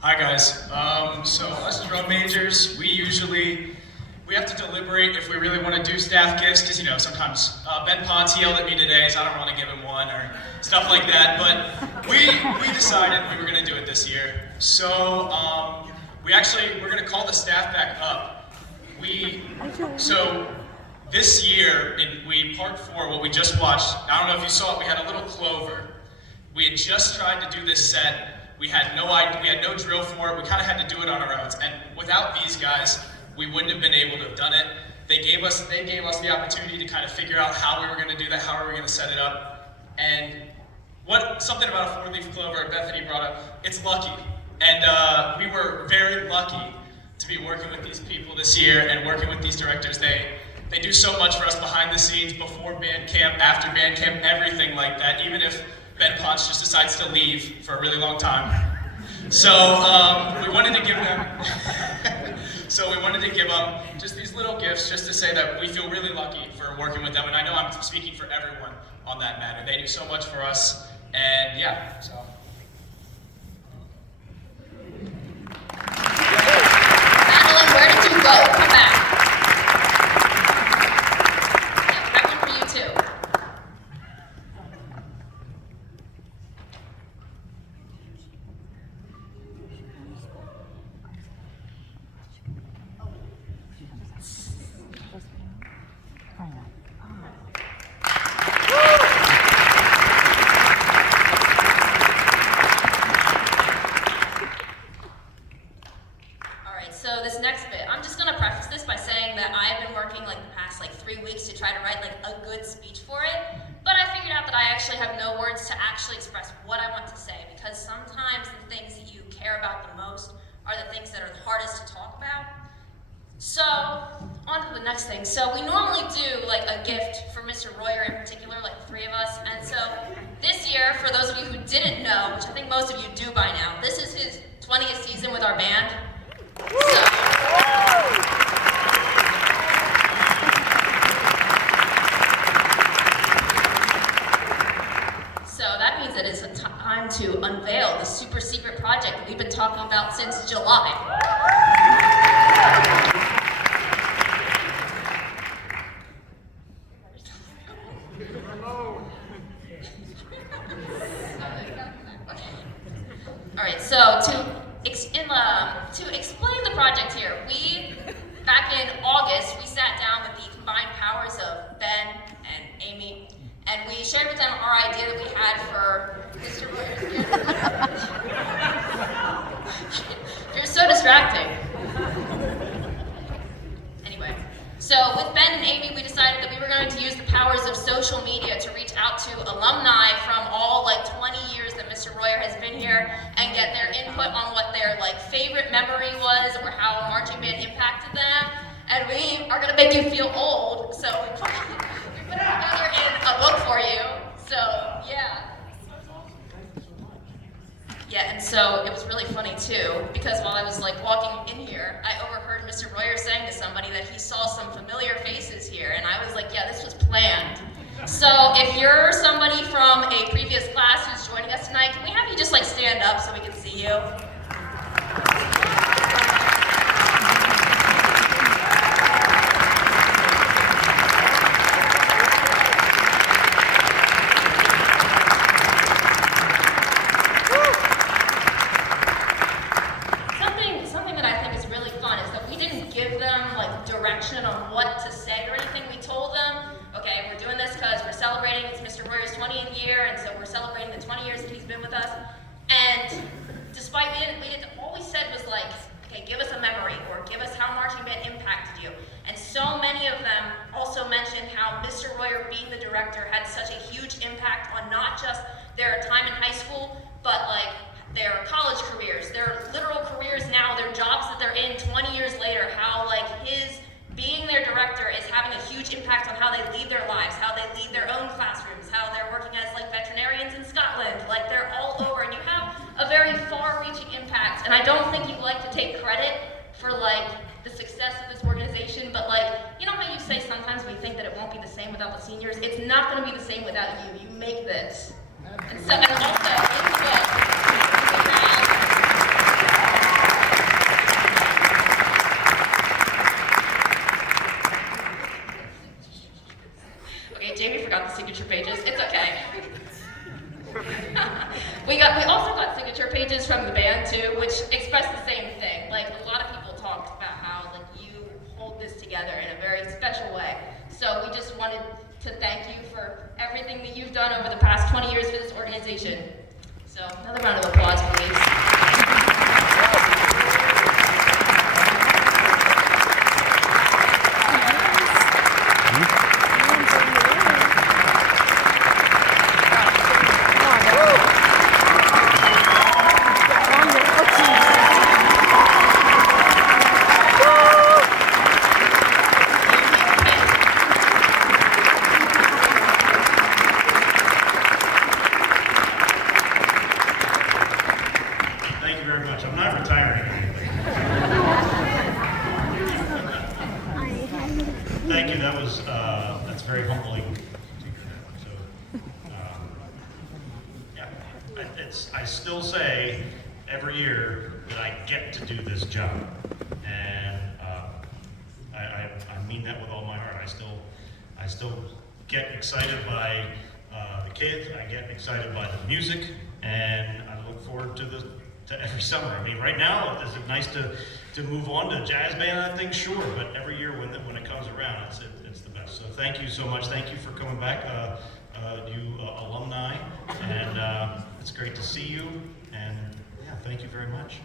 Hi guys. So us drum majors, we have to deliberate if we really want to do staff gifts, because sometimes Ben Ponce yelled at me today, so I don't want to give him one or stuff like that. But we decided we were going to do it this year. So we're going to call the staff back up. So this year in part 4, what we just watched, I don't know if you saw it, we had a little clover. We had just tried to do this set. We had no idea, we had no drill for it. We kind of had to do it on our own. And without these guys, we wouldn't have been able to have done it. They gave us the opportunity to kind of figure out how we were going to do that, how we were going to set it up. And something about a 4-leaf clover Bethany brought up, it's lucky. And we were very lucky to be working with these people this year and working with these directors. They do so much for us behind the scenes, before band camp, after band camp, everything like that, even if Ben Ponce just decides to leave for a really long time. So we wanted to give them just these little gifts, just to say that we feel really lucky for working with them. And I know I'm speaking for everyone on that matter. They do so much for us, and yeah, so. Madeline, where did you go? Come back. Yeah, that one for you too. So this next bit, I'm just gonna preface this by saying that I've been working the past 3 weeks to try to write a good speech for it, but I figured out that I actually have no words to actually express what I want to say, because sometimes the things that you care about the most are the things that are the hardest to talk about. So, on to the next thing. So we normally do a gift for Mr. Royer in particular, the 3 of us, and so this year, for those of you who didn't know, which I think most of you do by now, this is his 20th season with our band. So that means that it's time to unveil the super secret project that we've been talking about since July. All right, so to explain the project here, back in August, we sat down with the combined powers of Ben and Amy, and we shared with them our idea that we had for Mr. Royer's You're so distracting. Anyway, so with Ben and Amy, we decided that we were going to use the powers of social media to reach out to alumni from all 20 years that Mr. Royer has been here and get their input on what their favorite memory was or how marching band impacted them. And we are going to make you feel old, so we put it together in a book for you. So yeah. Yeah, and so it was really funny too, because while I was walking in here, I overheard Mr. Royer saying to somebody that he saw some familiar faces here, and I was like, yeah, this was planned. So if you're somebody from a previous class who's joining us tonight, can we have you just stand up so we can see you? Something that I think is really fun is that we didn't give them direction on what to say or anything. We told them, okay, we're doing this because we're celebrating, it's Mr. Royer's 20th year, and so we're celebrating the 20 years that he's been with us. And despite all we said was okay, give us a memory, or give us how marching band impacted you. And so many of them also mentioned how Mr. Royer, being the director, had such a huge impact on not just their time in high school, but their college careers, their literal careers now, their jobs that they're in 20 years later, how his being their director is having a huge impact on how they lead their lives, how they lead their own classrooms, how they're working as veterinarians in Scotland, they're all over, and you have a very far-reaching impact. And I don't think you like to take credit for the success of this organization, but you know how you say sometimes we think that it won't be the same without the seniors? It's not going to be the same without you. You make this. And also, in the book, we have Jamie forgot the signature pages. It's okay. We also got signature pages from the band too, which express the same thing. Like, a lot of people talked about how like you hold this together in a very special way. So we just wanted to thank you for everything that you've done over the past 20 years for this organization. So another round of applause, please. Thank you very much. I'm not retiring. Thank you. That's very humbling. So, yeah, I still say every year that I get to do this job, and I mean that with all my heart. I still get excited by the kids. I get excited by the music, and I look forward to every summer. I mean, right now, is it nice to move on to jazz band and that thing? Sure, but every year when it comes around, it's the best. So thank you so much. Thank you for coming back, you alumni, and it's great to see you. And yeah, thank you very much.